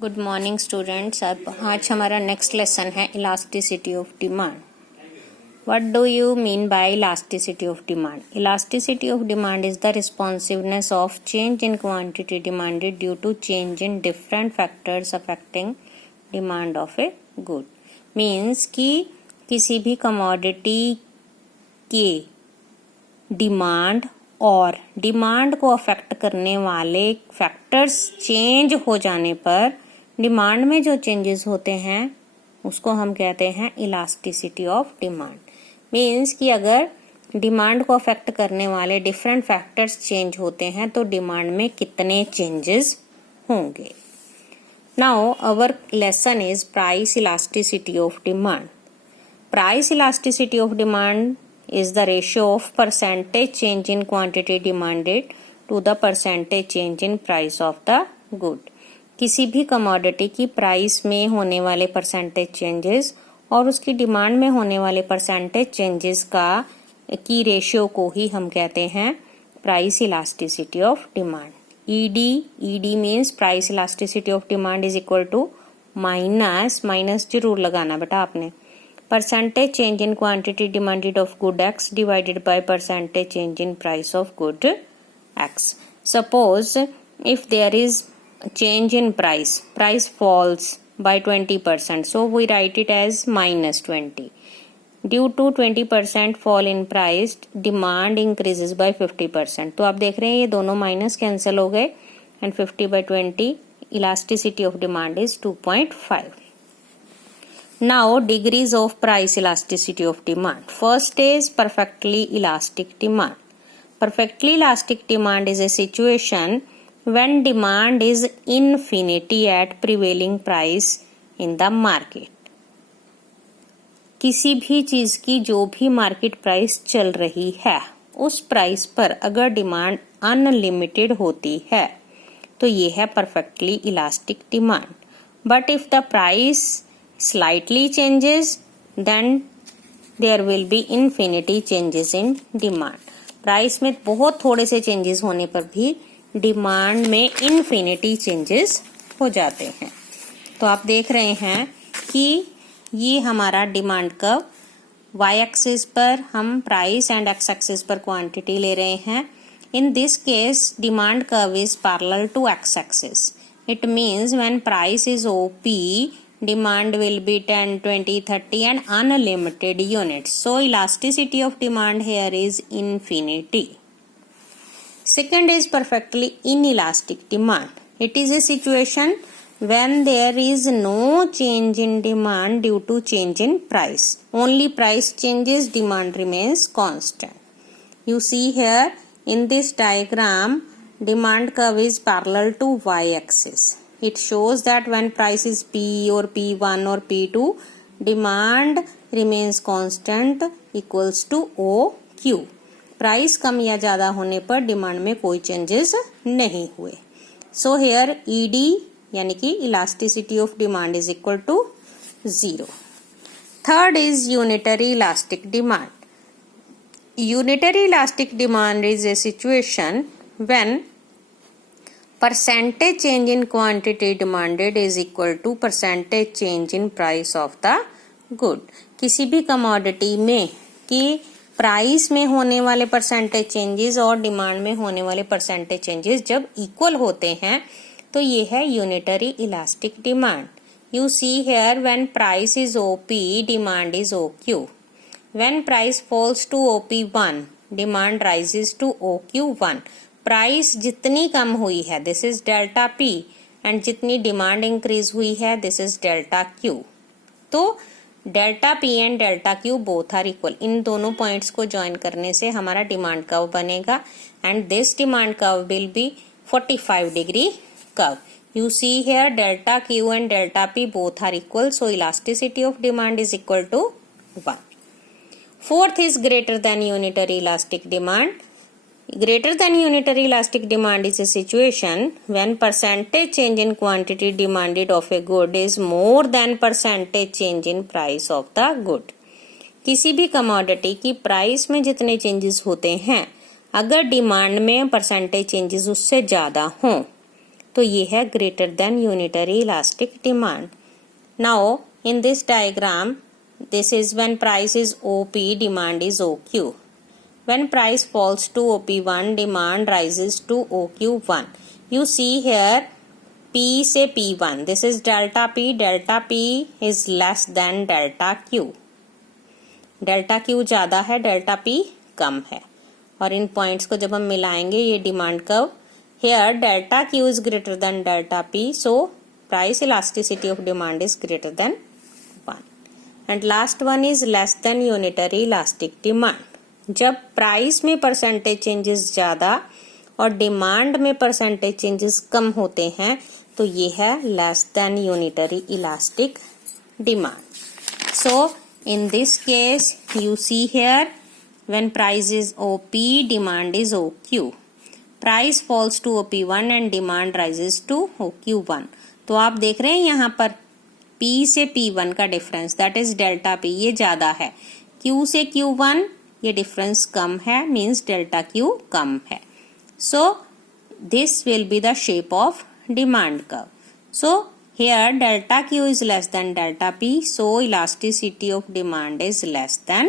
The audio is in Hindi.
Good morning students. अब आज हमारा नेक्स्ट लेसन है elasticity of demand. What do you mean by elasticity of demand? Elasticity of demand is the responsiveness of change in quantity demanded due to change in different factors affecting demand of a good. Means कि किसी भी कमोडिटी के डिमांड और डिमांड को अफेक्ट करने वाले फैक्टर्स चेंज हो जाने पर डिमांड में जो चेंजेस होते हैं उसको हम कहते हैं इलास्टिसिटी ऑफ डिमांड। मीन्स कि अगर डिमांड को अफेक्ट करने वाले डिफरेंट फैक्टर्स चेंज होते हैं तो डिमांड में कितने चेंजेस होंगे। Now our lesson is price elasticity of demand. Price elasticity of demand is the ratio of percentage change in quantity demanded to the percentage change in price of the good। किसी भी कमोडिटी की प्राइस में होने वाले परसेंटेज चेंजेस और उसकी डिमांड में होने वाले परसेंटेज चेंजेस की रेशियो को ही हम कहते हैं price elasticity of demand. ED means price elasticity of demand is equal to minus जरूर लगाना बेटा आपने, percentage change in quantity demanded of good X divided by percentage change in price of good X। Suppose if there is change in price falls by 20%, so we write it as minus 20। Due to 20% fall in price, demand increases by 50%। तो आप देख रहे हैं ये दोनों माइनस कैंसिल हो गए and 50/20 elasticity of demand is 2.5। Now degrees of price elasticity of demand. First is perfectly elastic demand. Perfectly elastic demand is a situation when demand is infinity at prevailing price in the market। किसी भी चीज की जो भी मार्केट प्राइस चल रही है उस प्राइस पर अगर डिमांड अनलिमिटेड होती है तो ये है perfectly elastic demand. But if the price slightly changes then there will be infinity changes in demand। Price में बहुत थोड़े से चेंजेस होने पर भी डिमांड में इन्फिनिटी चेंजेस हो जाते हैं। तो आप देख रहे हैं कि ये हमारा डिमांड कर्व y एक्सिस पर हम प्राइस एंड x एक्सिस पर क्वांटिटी ले रहे हैं। In this case demand curve is parallel to x axis. It means when price is OP demand will be 10, 20, 30 and unlimited units। So elasticity of demand here is infinity। Second is perfectly inelastic demand। It is a situation when there is no change in demand due to change in price। Only price changes, demand remains constant। You see here in this diagram demand curve is parallel to y axis। It shows that when price is P or P1 or P2, demand remains constant equals to OQ। Price कम या ज्यादा होने पर डिमांड में कोई चेंजेस नहीं हुए। सो हेयर ED यानी कि elasticity of demand is equal to 0। Third is unitary elastic demand. Unitary elastic demand is a situation when percentage change in quantity demanded is equal to percentage change in price of the good। किसी भी कमोडिटी में कि प्राइस में होने वाले परसेंटेज चेंजेस और डिमांड में होने वाले परसेंटेज चेंजेस जब इक्वल होते हैं तो ये है unitary elastic demand. You see here when price is OP demand is OQ। When price falls to OP1 demand rises to OQ1। Price जितनी कम हुई है this is delta P and जितनी डिमांड इंक्रीज हुई है दिस इज डेल्टा Q। तो delta P and delta Q both are equal. इन दोनों पॉइंट्स को ज्वाइन करने से हमारा डिमांड कर्व बनेगा and this demand curve will be 45 degree curve. You see here delta Q and delta P both are equal, so elasticity of demand is equal to 1। Fourth is greater than unitary elastic demand. Greater than unitary elastic demand is a situation when percentage change in quantity demanded of a good is more than percentage change in price of the good। किसी भी कमोडिटी की प्राइस में जितने चेंजेस होते हैं अगर डिमांड में परसेंटेज चेंजेस उससे ज्यादा हों तो ये है greater than unitary elastic demand. Now in this diagram this is when price is OP, demand is OQ. When price falls to OP1, demand rises to OQ1. You see here P से P1. This is delta P. Delta P is less than delta Q. Delta Q ज़्यादा है, डेल्टा P कम है. और इन पॉइंट्स को जब हम मिलाएंगे ये demand curve, here delta Q is greater than delta P, so price elasticity of demand is greater than 1. And last one is less than unitary elastic demand. जब प्राइस में परसेंटेज चेंजेस ज़्यादा और डिमांड में परसेंटेज चेंजेस कम होते हैं तो ये है less than unitary elastic demand. So in this case you see here when price is OP, demand is OQ. Price falls to OP1 and demand rises to OQ1. तो आप देख रहे हैं यहाँ पर P से P1 का difference, that is delta P, ये ज़्यादा है. Q से Q1 ये डिफरेंस कम है, मीन्स डेल्टा Q कम है. So this will be the shape of demand curve. So here delta Q is less than delta P, so elasticity of demand is less than